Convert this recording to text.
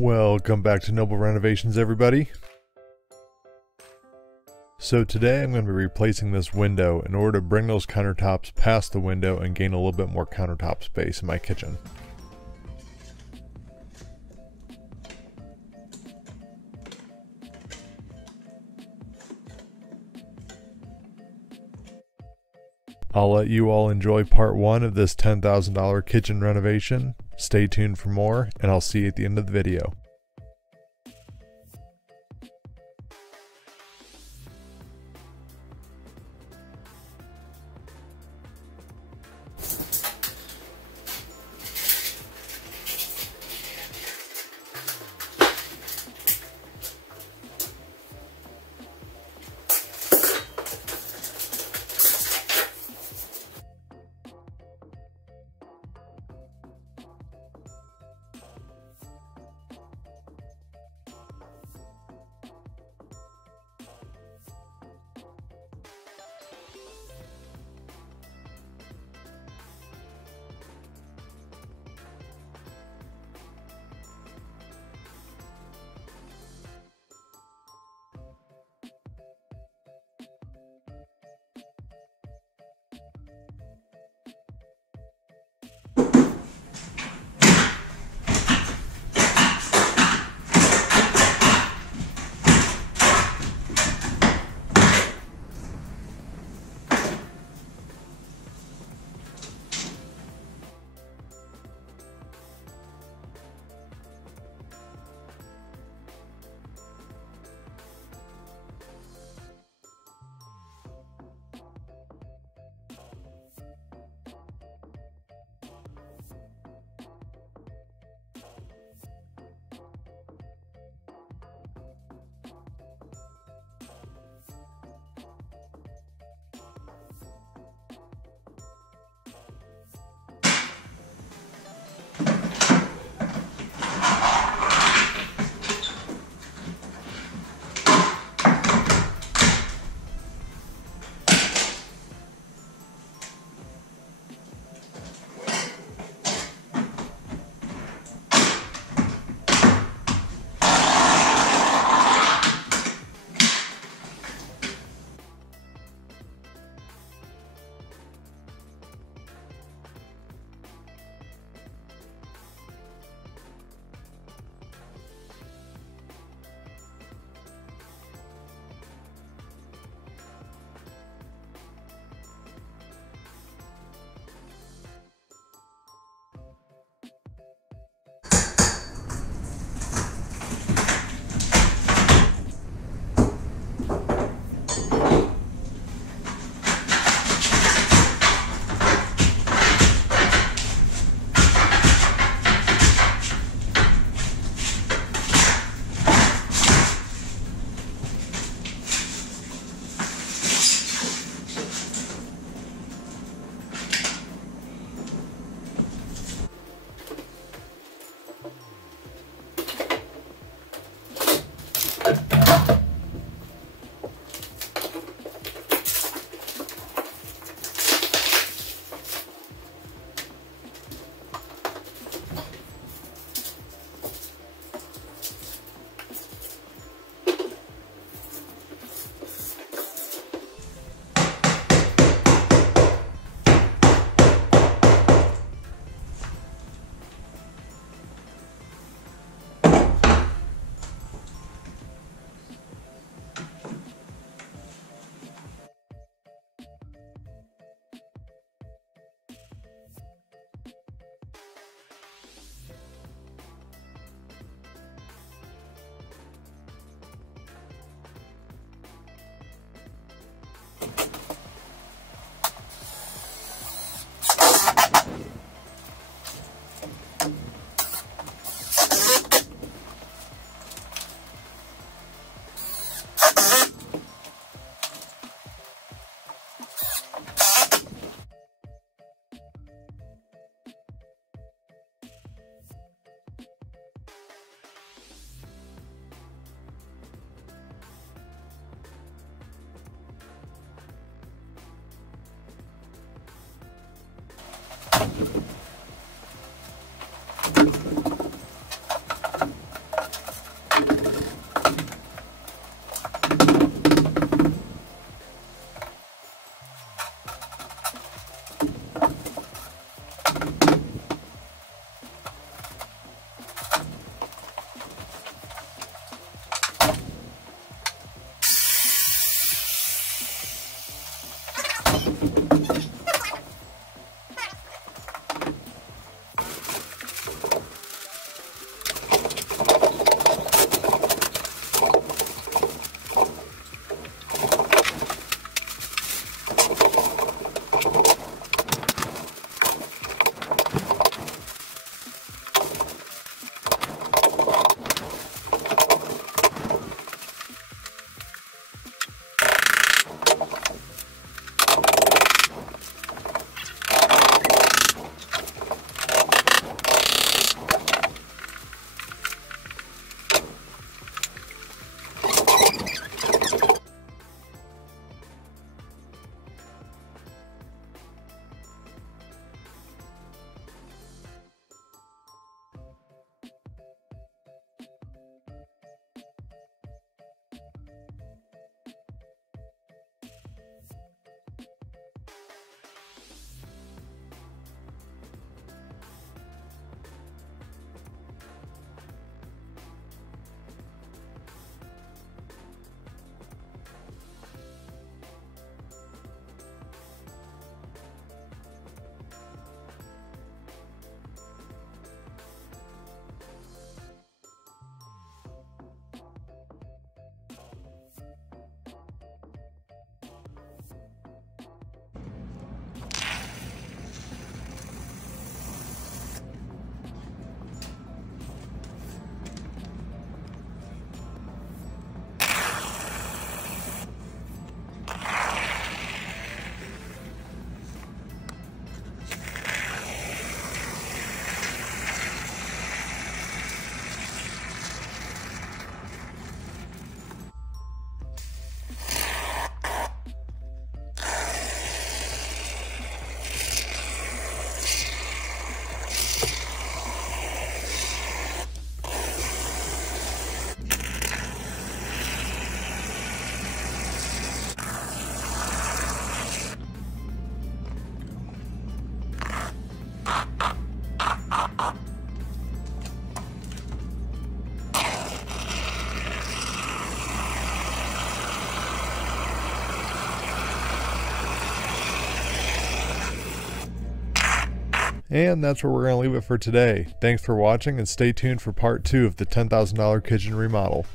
Welcome back to Noble Renovations, everybody. So today I'm going to be replacing this window in order to bring those countertops past the window and gain a little bit more countertop space in my kitchen. I'll let you all enjoy part one of this $10,000 kitchen renovation. Stay tuned for more, and I'll see you at the end of the video. And that's where we're going to leave it for today. Thanks for watching, and stay tuned for part 2 of the $10,000 kitchen remodel.